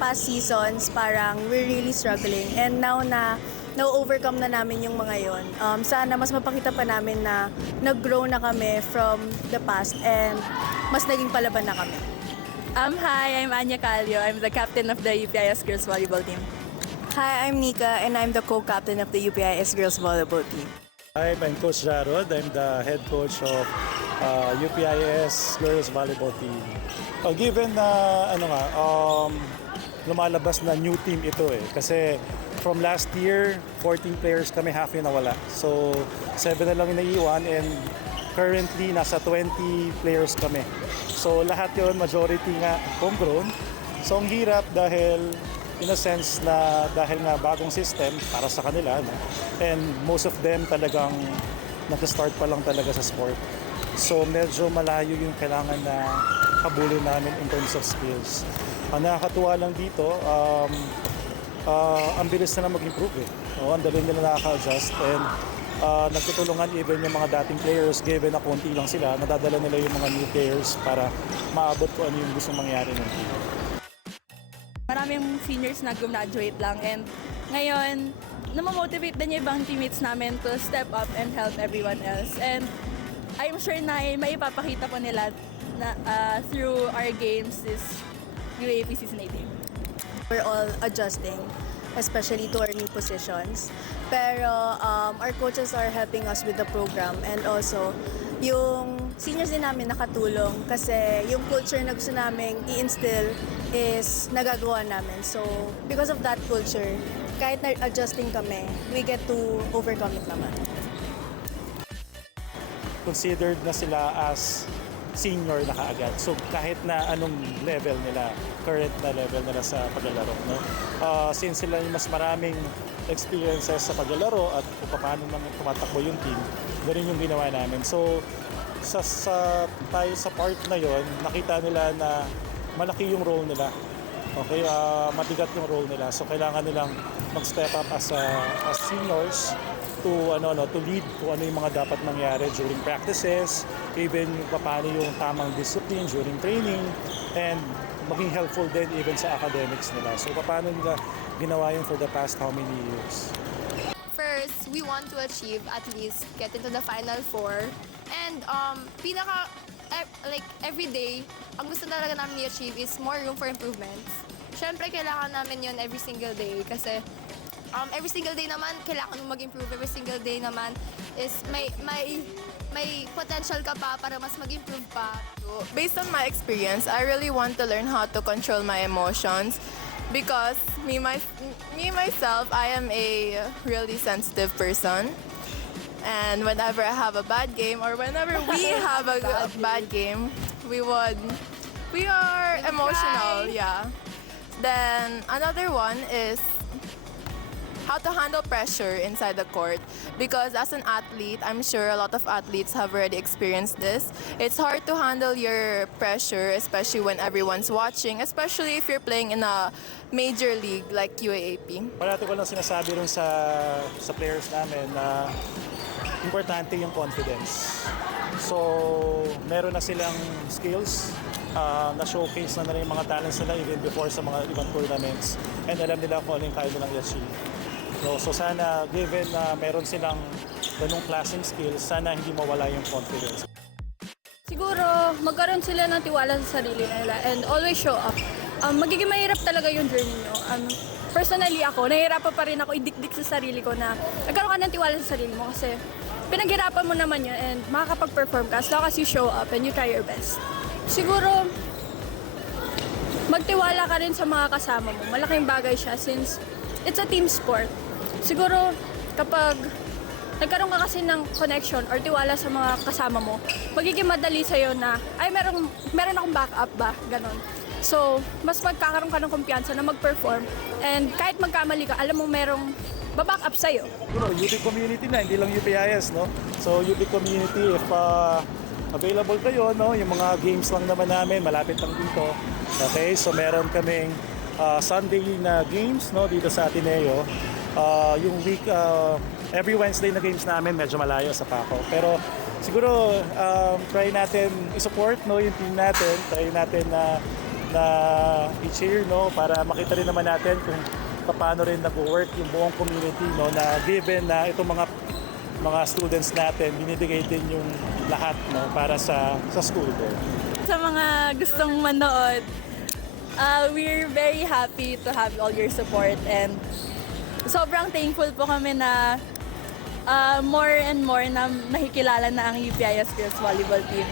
past seasons, parang we're really struggling. And now na na-overcome na namin yung mga yon, sana mas mapakita pa namin na nag-grow na kami from the past and mas naging palaban na kami. Hi, I'm Anya Calio. I'm the captain of the UPIS Girls Volleyball Team. Hi, I'm Nika and I'm the co-captain of the UPIS Girls Volleyball Team. Hi, I'm Coach Jarod. I'm the head coach of UPIS Girls Volleyball Team. Given na lumalabas na new team ito kasi from last year 14 players kami, half yung nawala. So 7 na lang yung naiiwan and currently nasa 20 players kami. So lahat yun, majority nga homegrown. So ang hirap dahil in a sense na dahil nga bagong system para sa kanila, no? And most of them talagang nag-start pa lang talaga sa sport. So medyo malayo yung kailangan na habulin namin in terms of skills. Ang nakakatuwa lang dito, ang bilis na mag-improve ang dali nila nakaka-adjust and nagtutulungan even yung mga dating players, given na konti lang sila, nadadala nila yung mga new players para maabot ko ano yung gustong mangyari ng team. Maraming seniors na graduate lang and ngayon, namamotivate din yung ibang teammates namin to step up and help everyone else. And I'm sure na may ipapakita po nila na, through our games this UAAP Season 18. We're all adjusting, especially to our new positions. Pero our coaches are helping us with the program and also yung seniors din namin nakatulong kasi yung culture na gusto namin i-instill is nagagawa namin. So because of that culture, kahit na-adjusting kami, we get to overcome it naman. Considered na sila as senior na kaagad. So kahit na anong level nila, current na level nila sa paglalaro, no? Since sila yung mas maraming experiences sa paglalaro at kung paano naman tumatakbo yung team, ganun yung ginawa namin. So tayo sa part na yon, nakita nila na malaki yung role nila. Okay, mabigat yung role nila. So kailangan nilang mag-step up as seniors to lead kung ano yung mga dapat mangyari during practices, even paano yung tamang discipline during training, and maging helpful din even sa academics nila. So paano nila ginawa yun for the past how many years? First, we want to achieve at least get into the Final Four. And every day, ang gusto talaga namin i-achieve is more room for improvements. Siyempre, kailangan namin yun every single day kasi every single day naman, kailangan mong mag-improve. Every single day naman is may potential ka pa para mas mag-improve pa. Based on my experience, I really want to learn how to control my emotions because me myself, I am a really sensitive person. And whenever I have a bad game or whenever we have a bad game, we are emotional, yeah. Then another one is how to handle pressure inside the court because as an athlete, I'm sure a lot of athletes have already experienced this. It's hard to handle your pressure, especially when everyone's watching, especially if you're playing in a major league like UAAP. Parati ko lang sinasabi rin sa players namin na importante yung confidence. So, meron na silang skills, na-showcase na nila yung mga talents nila even before sa mga ibang tournaments and alam nila kung ano yung kaya nilang i-achieve. So sana, given na meron silang ganung klaseng skills, sana hindi mawala yung confidence. Siguro, magkaroon sila ng tiwala sa sarili nila and always show up. Magiging mahirap talaga yung journey nyo. Personally ako, nahihirapan pa rin ako idikdik sa sarili ko na nagkaroon ka ng tiwala sa sarili mo kasi pinaghirapan mo naman yun and makakapag-perform ka as long as you show up and you try your best. Siguro, magtiwala ka rin sa mga kasama mo. Malaking bagay siya since it's a team sport. Siguro, kapag nagkaroon ka kasi ng connection or tiwala sa mga kasama mo, magiging madali sa'yo na, ay, meron akong backup ba? Ganon. So, mas magkakaroon ka ng kumpiyansa na mag-perform and kahit magkamali ka, alam mo merong baback up sa'yo. UP community na, hindi lang UPIS, no? So, UP community, if available kayo, no? Yung mga games lang naman namin, malapit lang dito. Okay, so meron kaming Sunday na games, no? Dito sa Ateneo. Yung week, every Wednesday na games namin, medyo malayo sa Paco. Pero siguro, try natin i-support, no? Yung team natin. Try natin na na i-cheer, no, para makita rin naman natin kung paano rin nag-work yung buong community, no, na given na itong mga students natin, binibigay din yung lahat, no, para sa school board. Sa mga gustong manood, we're very happy to have all your support and sobrang thankful po kami na more and more na nakikilala na ang UPIS Girls Volleyball Team.